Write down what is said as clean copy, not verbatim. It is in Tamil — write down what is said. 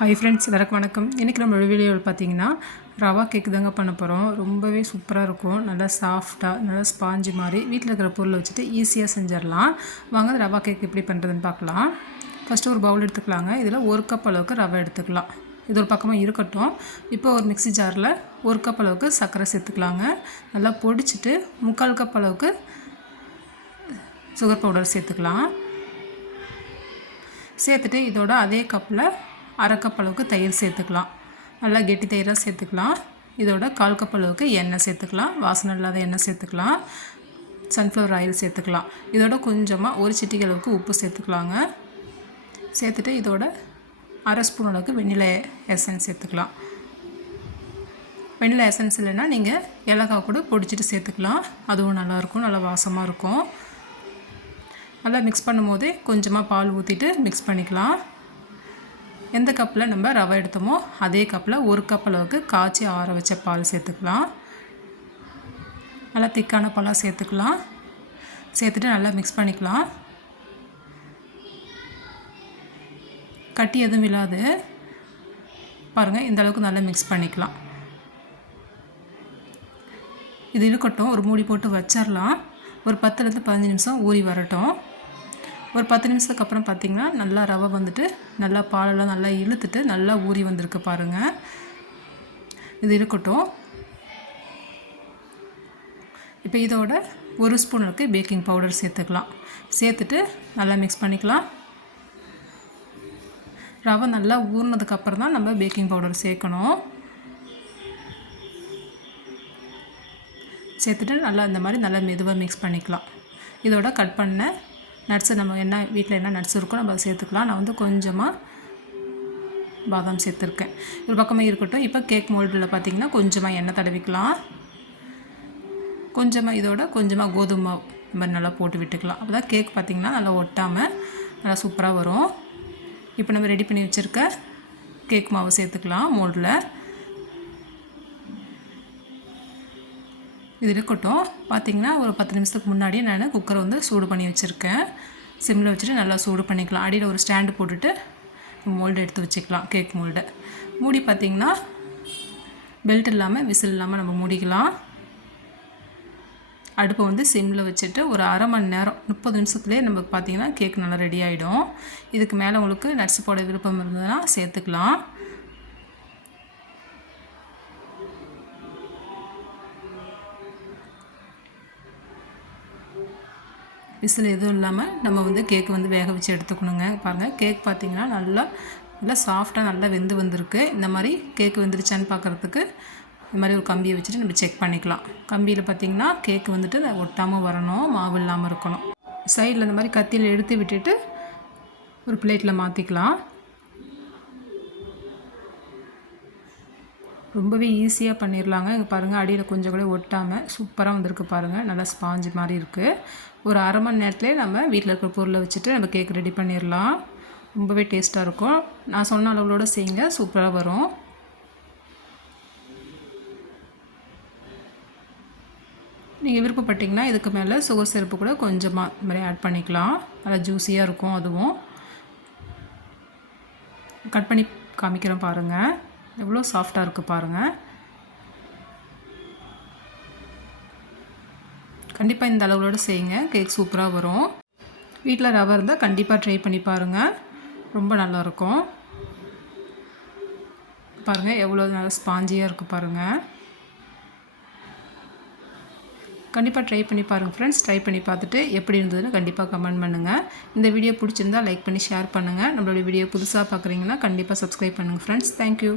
ஹாய் ஃப்ரெண்ட்ஸ், எல்லாருக்கும் வணக்கம். இன்றைக்கி நம்ம வீடியோவில் பார்த்தீங்கன்னா ரவா கேக் தாங்க பண்ண போகிறோம். ரொம்பவே சூப்பராக இருக்கும். நல்லா சாஃப்டாக, நல்லா ஸ்பாஞ்சு மாதிரி வீட்டில் இருக்கிற பொருளை வச்சுட்டு ஈஸியாக செஞ்சிடலாம். வாங்க ரவா கேக் எப்படி பண்ணுறதுன்னு பார்க்கலாம். ஃபஸ்ட்டு ஒரு பவுல் எடுத்துக்கலாங்க. இதில் 1 கப் அளவுக்கு ரவை எடுத்துக்கலாம். இது ஒரு பக்கமாக இருக்கட்டும். இப்போ ஒரு மிக்ஸி ஜாரில் 1 கப் அளவுக்கு சர்க்கரை சேர்த்துக்கலாங்க. நல்லா பொடிச்சிட்டு 3/4 கப் அளவுக்கு சுகர் பவுடர் சேர்த்துக்கலாம். சேர்த்துட்டு இதோட அதே கப்பில் 1/2 கப் அளவுக்கு தயிர் சேர்த்துக்கலாம். நல்லா கெட்டி தயிராக சேர்த்துக்கலாம். இதோட 1/4 கப் அளவுக்கு எண்ணெய் சேர்த்துக்கலாம். வாசனை இல்லாத எண்ணெய் சேர்த்துக்கலாம். சன்ஃப்ளவர் ஆயில் சேர்த்துக்கலாம். இதோட கொஞ்சமாக ஒரு சிட்டிகை அளவுக்கு உப்பு சேர்த்துக்கலாங்க. சேர்த்துட்டு இதோட 1/2 ஸ்பூன் அளவுக்கு வெண்ணிலா எசன்ஸ் சேர்த்துக்கலாம். வெண்ணிலா எசன்ஸ் இல்லைன்னா நீங்கள் ஏலக்காய் கூட பொடிச்சிட்டு சேர்த்துக்கலாம். அதுவும் நல்லாயிருக்கும், நல்லா வாசமாக இருக்கும். நல்லா மிக்ஸ் பண்ணும்போதே கொஞ்சமாக பால் ஊற்றிட்டு மிக்ஸ் பண்ணிக்கலாம். எந்த கப்பில் நம்ம ரவை எடுத்தோமோ அதே கப்பில் 1 கப் அளவுக்கு காய்ச்சி ஆற வச்ச பால் சேர்த்துக்கலாம். நல்லா திக்கான பாலாக சேர்த்துக்கலாம். சேர்த்துட்டு நல்லா மிக்ஸ் பண்ணிக்கலாம். கட்டி எதுவும் இல்லாது பாருங்கள், இந்த அளவுக்கு நல்லா மிக்ஸ் பண்ணிக்கலாம். இது இருக்கட்டும். ஒரு மூடி போட்டு வச்சிடலாம். ஒரு 10லேருந்து 15 நிமிஷம் ஊறி வரட்டும். ஒரு 10 நிமிஷத்துக்கு அப்புறம் பார்த்திங்கன்னா நல்லா ரவை வந்துட்டு நல்லா பாலெல்லாம் நல்லா இழுத்துட்டு நல்லா ஊறி வந்திருக்கு பாருங்கள். இது இருக்கட்டும். இப்போ இதோட 1 ஸ்பூன் அளவுக்கு பேக்கிங் பவுடர் சேர்த்துக்கலாம். சேர்த்துட்டு நல்லா மிக்ஸ் பண்ணிக்கலாம். ரவை நல்லா ஊறினதுக்கப்புறம் தான் நம்ம பேக்கிங் பவுடர் சேர்க்கணும். சேர்த்துட்டு நல்லா இந்த மாதிரி நல்லா மெதுவாக மிக்ஸ் பண்ணிக்கலாம். இதோட கட் பண்ண நட்ஸு, நம்ம என்ன வீட்டில் என்ன நட்ஸ் இருக்கோ நம்ம அதை சேர்த்துக்கலாம். நான் வந்து கொஞ்சமாக பாதாம் சேர்த்துருக்கேன். ஒரு பக்கமாக இருக்கட்டும். இப்போ கேக் மோல்டில் பார்த்திங்கன்னா கொஞ்சமாக எண்ணெய் தடவிக்கலாம். கொஞ்சமாக இதோட கொஞ்சமாக கோதுமை மாவு இந்த மாதிரி நல்லா போட்டு விட்டுக்கலாம். அப்போ தான் கேக் பார்த்திங்கன்னா நல்லா ஒட்டாமல் நல்லா சூப்பராக வரும். இப்போ நம்ம ரெடி பண்ணி வச்சுருக்க கேக் மாவு சேர்த்துக்கலாம் மோல்டில். இது இருக்கட்டும். பார்த்திங்கன்னா ஒரு 10 நிமிஷத்துக்கு முன்னாடியே நான் குக்கரை வந்து சூடு பண்ணி வச்சுருக்கேன். சிம்மில் வச்சுட்டு நல்லா சூடு பண்ணிக்கலாம். அடியில் ஒரு ஸ்டாண்டு போட்டுட்டு மோல்டு எடுத்து வச்சுக்கலாம். கேக் மோல்டு மூடி பார்த்திங்கன்னா பெல்ட் இல்லாமல் விசில் இல்லாமல் நம்ம மூடிக்கலாம். அடுப்பை வந்து சிம்மில் வச்சுட்டு ஒரு 1/2 மணி நேரம் 30 நிமிஷத்துலேயே நமக்கு பார்த்திங்கன்னா கேக் நல்லா ரெடி ஆகிடும். இதுக்கு மேலே உங்களுக்கு நட்ஸ் போட விருப்பம் இருந்ததுன்னா சேர்த்துக்கலாம். விசில் எதுவும் இல்லாமல் நம்ம வந்து கேக்கு வந்து வேக வச்சு எடுத்துக்கணுங்க. பாருங்கள், கேக் பார்த்திங்கன்னா நல்லா சாஃப்டாக நல்லா வெந்து வந்திருக்கு. இந்த மாதிரி கேக்கு வெந்துருச்சான்னு பார்க்குறதுக்கு இந்த மாதிரி ஒரு கம்பியை வச்சுட்டு நம்ம செக் பண்ணிக்கலாம். கம்பியில் பார்த்திங்கன்னா கேக்கு வந்துட்டு ஒட்டாமல் வரணும், மாவு இல்லாமல் இருக்கணும். சைடில் இந்த மாதிரி கத்தியில் எடுத்து விட்டுட்டு ஒரு பிளேட்டில் மாற்றிக்கலாம். ரொம்பவே ஈஸியாக பண்ணிடலாங்க. இங்கே பாருங்கள், அடியில் கொஞ்சம் கூட ஒட்டாமல் சூப்பராக வந்திருக்கு பாருங்கள். நல்லா ஸ்பாஞ்சு மாதிரி இருக்குது. ஒரு 1/2 மணி நேரத்துலேயே நம்ம வீட்டில் இருக்கிற பொருளை வச்சுட்டு நம்ம கேக் ரெடி பண்ணிடலாம். ரொம்பவே டேஸ்ட்டாக இருக்கும். நான் சொன்ன அளவுகளோடு செய்யுங்க, சூப்பராக வரும். நீங்கள் விருப்பப்பட்டிங்கன்னா இதுக்கு மேலே சுகர் சிரப்பு கூட கொஞ்சமாக இந்த மாதிரி ஆட் பண்ணிக்கலாம். நல்லா ஜூஸியாக இருக்கும். அதுவும் கட் பண்ணி காமிக்கிறேன் பாருங்கள். எவ்வளோ சாஃப்டாக இருக்குது பாருங்கள். கண்டிப்பாக இந்த அளவுகளோடு செய்யுங்க, கேக் சூப்பராக வரும். வீட்டில் ரவை இருந்தால் கண்டிப்பாக ட்ரை பண்ணி பாருங்கள். ரொம்ப நல்லாயிருக்கும். பாருங்கள் எவ்வளோ நல்லா ஸ்பாஞ்சியாக இருக்குது பாருங்கள். கண்டிப்பாக ட்ரை பண்ணி பாருங்கள் ஃப்ரெண்ட்ஸ். ட்ரை பண்ணி பார்த்துட்டு எப்படி இருந்ததுன்னு கண்டிப்பாக கமெண்ட் பண்ணுங்கள். இந்த வீடியோ பிடிச்சிருந்தால் லைக் பண்ணி ஷேர் பண்ணுங்கள். நம்மளோட வீடியோ புதுசாக பார்க்குறீங்கன்னா கண்டிப்பாக சப்ஸ்கிரைப் பண்ணுங்கள் ஃப்ரெண்ட்ஸ். தேங்க்யூ.